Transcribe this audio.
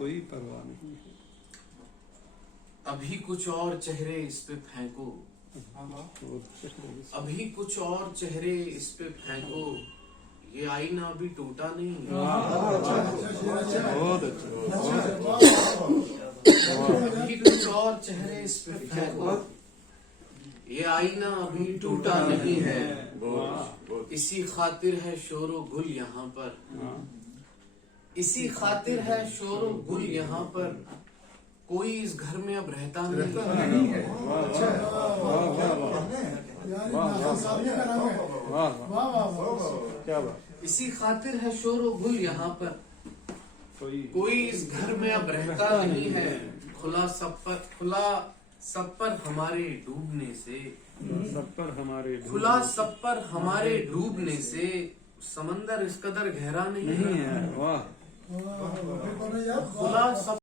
कोई परवाह नहीं। अभी कुछ और चेहरे इस पे फेंको, अभी कुछ और चेहरे इस पे फेंको, ये आईना अभी टूटा नहीं। बहुत अच्छा। अभी कुछ और चेहरे इस पे फेंको, ये आईना अभी टूटा नहीं है। इसी खातिर है शोरो गुल यहाँ पर, इसी खातिर है शोरो गुल यहाँ पर, कोई इस घर में अब रहता नहीं है। क्या बात। इसी खातिर है शोरो गुल यहाँ पर, कोई इस घर में अब रहता नहीं है। खुला सब पर हमारे डूबने से, सब पर हमारे खुला सब पर हमारे डूबने से, समंदर इस कदर गहरा नहीं है। वाह। खुला सब